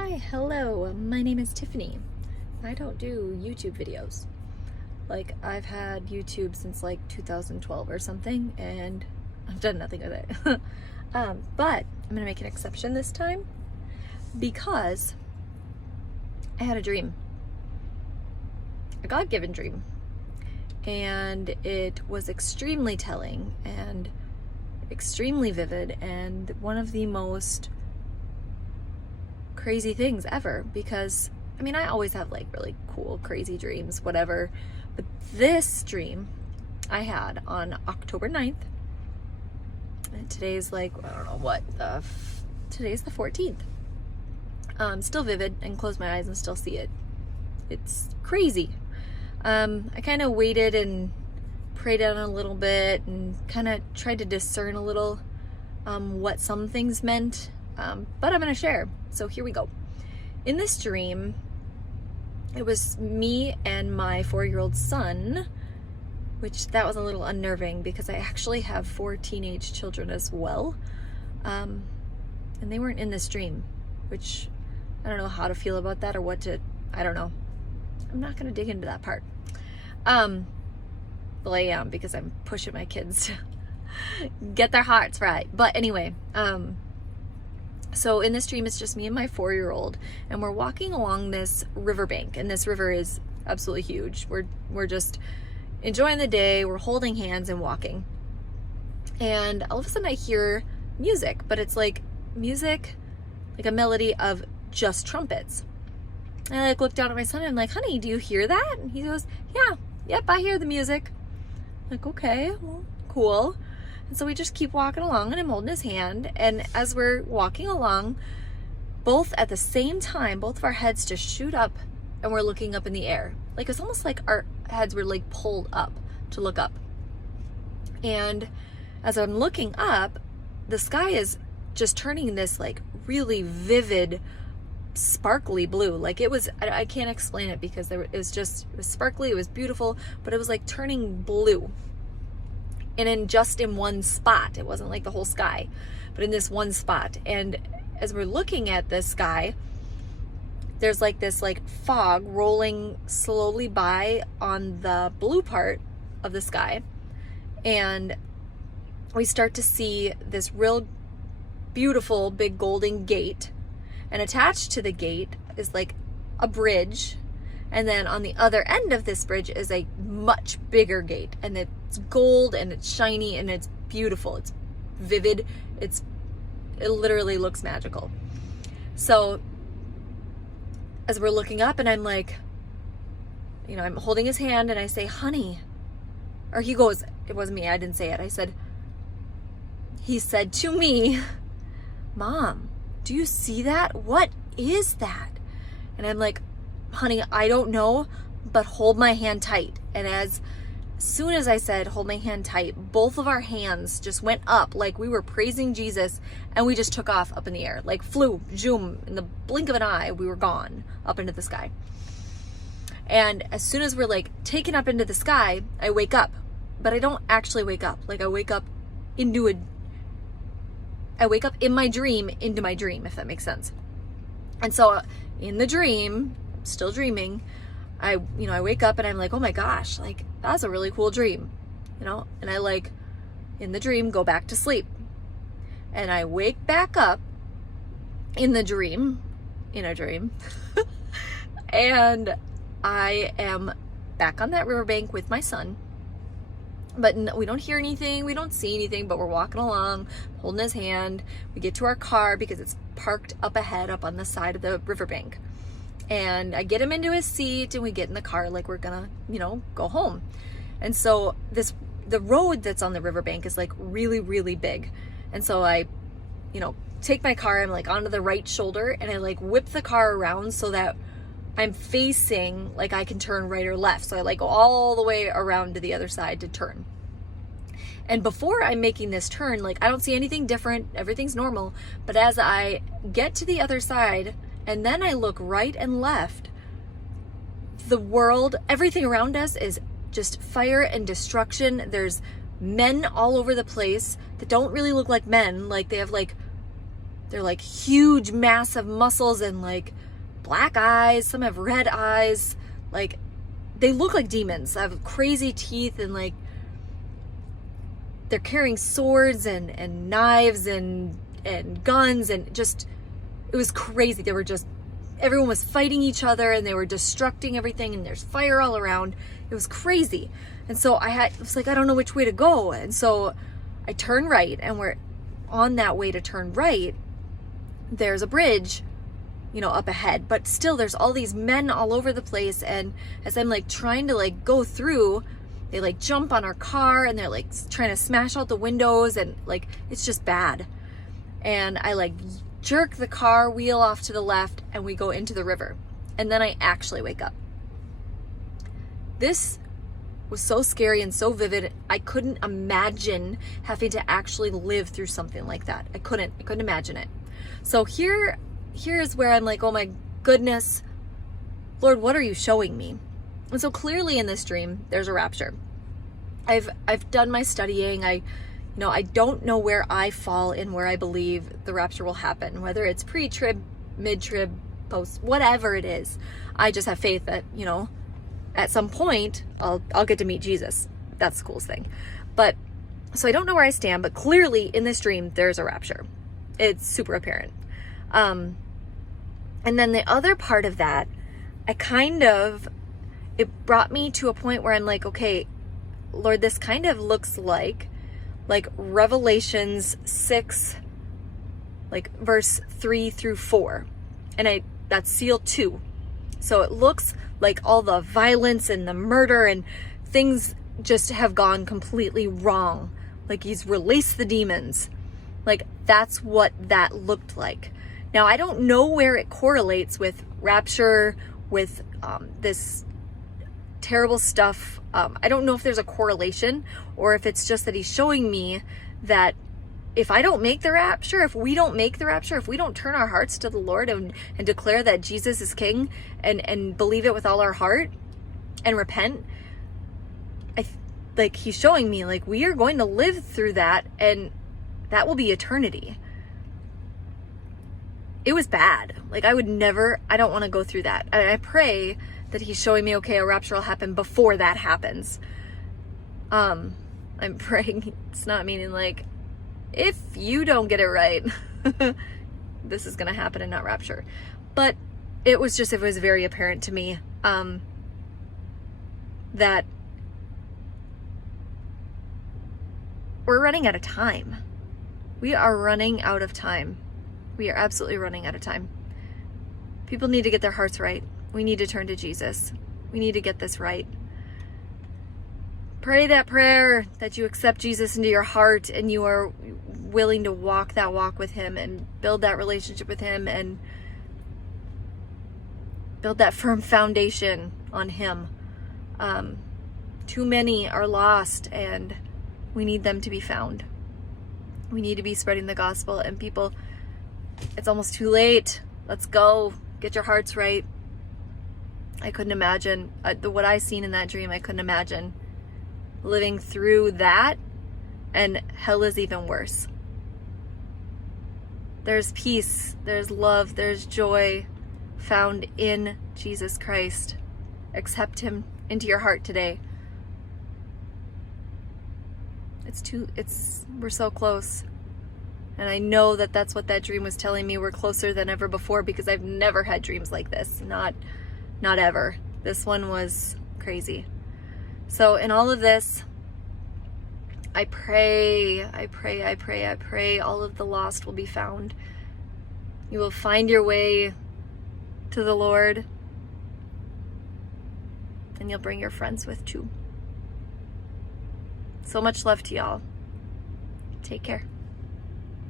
Hi, hello, my name is Tiffany. I don't do YouTube videos. Like, I've had YouTube since like 2012 or something, and I've done nothing with it. But I'm gonna make an exception this time because I had a dream. A God-given dream. And it was extremely telling and extremely vivid and one of the most crazy things ever, because I mean, I always have like really cool crazy dreams, whatever, but this dream I had on October 9th, and today's like, I don't know what, today's the 14th. Still vivid, and close my eyes and still see it. It's crazy. I kind of waited and prayed on it a little bit and kind of tried to discern a little what some things meant, but I'm going to share. So here we go. In this dream, it was me and my 4-year-old son, which that was a little unnerving because I actually have 4 teenage children as well. And they weren't in this dream, which I don't know how to feel about that or what to, I don't know. I'm not going to dig into that part. Well, I am, because I'm pushing my kids to get their hearts right. But anyway, so in this dream, it's just me and my 4-year-old, and we're walking along this riverbank, and this river is absolutely huge. We're just enjoying the day. We're holding hands and walking. And all of a sudden I hear music, but it's like music, like a melody of just trumpets. And I like look down at my son and I'm like, honey, do you hear that? And he goes, yeah, yep, I hear the music. I'm like, okay, well, cool. And so we just keep walking along, and I'm holding his hand. And as we're walking along, both at the same time, both of our heads just shoot up, and we're looking up in the air. Like, it's almost like our heads were like pulled up to look up. And as I'm looking up, the sky is just turning this like really vivid, sparkly blue. Like, it was, I can't explain it because it was sparkly, it was beautiful, but it was like turning blue. And in one spot. It wasn't like the whole sky, but in this one spot. And as we're looking at the sky, there's like this like fog rolling slowly by on the blue part of the sky. And we start to see this real beautiful big golden gate. And attached to the gate is like a bridge. And then on the other end of this bridge is a much bigger gate, and it's gold and it's shiny and it's beautiful. It's vivid. It literally looks magical. So as we're looking up, and I'm like, you know, I'm holding his hand and I say, honey, or he goes, it wasn't me, I didn't say it. He said to me, Mom, do you see that? What is that? And I'm like, honey, I don't know, but hold my hand tight. And as soon as I said, hold my hand tight, both of our hands just went up like we were praising Jesus, and we just took off up in the air, like flew, zoom, in the blink of an eye, we were gone up into the sky. And as soon as we're like taken up into the sky, I wake up, but I don't actually wake up. Like, I wake up in my dream into my dream, if that makes sense. And so in the dream, still dreaming, I wake up and I'm like, oh my gosh, like, that's a really cool dream, you know? And I like, in the dream, go back to sleep. And I wake back up in a dream, and I am back on that riverbank with my son. But we don't hear anything, we don't see anything, but we're walking along, holding his hand. We get to our car because it's parked up ahead, up on the side of the riverbank. And I get him into his seat, and we get in the car like we're gonna, go home. And so the road that's on the riverbank is like really, really big. And so I, take my car, I'm like onto the right shoulder, and I like whip the car around so that I'm facing, like I can turn right or left. So I like go all the way around to the other side to turn. And before I'm making this turn, like, I don't see anything different. Everything's normal. But as I get to the other side, and then I look right and left, the world, everything around us is just fire and destruction. There's men all over the place that don't really look like men. Like, they have like They're like huge, massive muscles and like black eyes. Some have red eyes. Like, they look like demons. They have crazy teeth, and like they're carrying swords and knives and guns, and just, it was crazy. They were just, everyone was fighting each other, and they were destructing everything, and there's fire all around. It was crazy. And so I was like, I don't know which way to go. And so I turn right, and we're on that way to turn right. There's a bridge, you know, up ahead, but still there's all these men all over the place. And as I'm like trying to like go through, they like jump on our car, and they're like trying to smash out the windows, and like, it's just bad. And I like jerk the car wheel off to the left, and we go into the river. And then I actually wake up. This was so scary and so vivid. I couldn't imagine having to actually live through something like that. I couldn't imagine it. So here is where I'm like, oh my goodness, Lord, what are you showing me? And so clearly in this dream, there's a rapture. I've done my studying. I don't know where I fall in where I believe the rapture will happen, whether it's pre-trib, mid-trib, post, whatever it is. I just have faith that, you know, at some point I'll get to meet Jesus. That's the coolest thing. But so I don't know where I stand, but clearly in this dream, there's a rapture. It's super apparent. And then the other part of that, it brought me to a point where I'm like, okay, Lord, this kind of looks like Revelations 6, like verse 3 through 4. And that's seal 2. So it looks like all the violence and the murder and things just have gone completely wrong. Like he's released the demons. Like that's what that looked like. Now, I don't know where it correlates with rapture, with this terrible stuff. I don't know if there's a correlation, or if it's just that he's showing me that if I don't make the rapture, if we don't make the rapture, if we don't turn our hearts to the Lord and declare that Jesus is King and believe it with all our heart and repent, like he's showing me like we are going to live through that, and that will be eternity. It was bad. Like I don't want to go through that. I pray that he's showing me, okay, a rapture will happen before that happens. I'm praying it's not meaning like, if you don't get it right, this is going to happen and not rapture. But it was very apparent to me that we're running out of time. We are running out of time. We are absolutely running out of time. People need to get their hearts right. We need to turn to Jesus. We need to get this right. Pray that prayer that you accept Jesus into your heart and you are willing to walk that walk with him and build that relationship with him and build that firm foundation on him. Too many are lost, and we need them to be found. We need to be spreading the gospel, and people, it's almost too late. Let's go. Get your hearts right. I couldn't imagine what I seen in that dream. I couldn't imagine living through that, and hell is even worse. There's peace, there's love, there's joy found in Jesus Christ. Accept him into your heart today. We're so close. And I know that that's what that dream was telling me. We're closer than ever before, because I've never had dreams like this. Not ever. This one was crazy. So in all of this, I pray all of the lost will be found. You will find your way to the Lord, and you'll bring your friends with too. So much love to y'all. Take care.